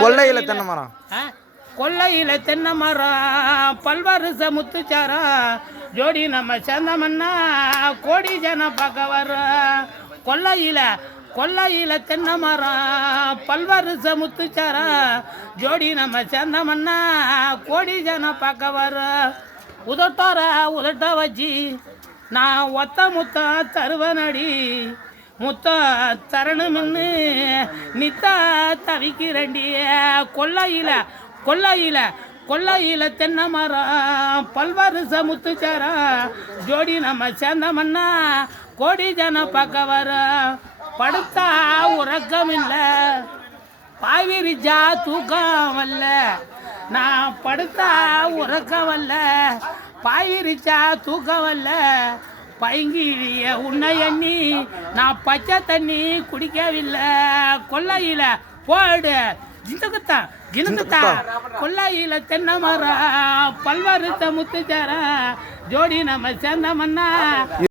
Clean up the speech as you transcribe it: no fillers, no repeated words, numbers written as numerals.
கொல்லையில தென்னை மரம், கொல்லையில தென்னை மரம் பல்வருச முத்துச்சாரா ஜோடி நம்ம சேர்ந்தமன்னா கோடி ஜன பார்க்க வர. கொல்லையில தென்னை மரம் பல்வருச முத்துச்சாரா ஜோடி நம்ம சேர்ந்தமன்னா கோடி ஜன பார்க்க வர. உதட்ட வச்சு நான் ஒத்த முத்த தருவனடி முத்த தரணும்னு நித்த தவிக்கிறண்டி. கொல்லையில தென்னை மரம் பல்வருச முத்துச்சாரா ஜோடி நம்ம சேர்ந்தமன்னா கோடி ஜன பார்க்க வர. படுத்தா உறக்கம் இல்லை, பாய்விரிச்சா தூக்கம் வரல. நான் படுத்தா உறக்கம் வரல, பாய்விரிச்சா தூக்கம் வரல. பைங்கிழிய உன்னை எண்ணி நான் பச்சை தண்ணி குடிக்கவில்லை. கொல்லையில போடு கிணத்துத்தா கொல்லையில தென்னை மரம் பல்வருத்த முத்துச்சாரா ஜோடி நம்ம சேர்ந்தமன்னா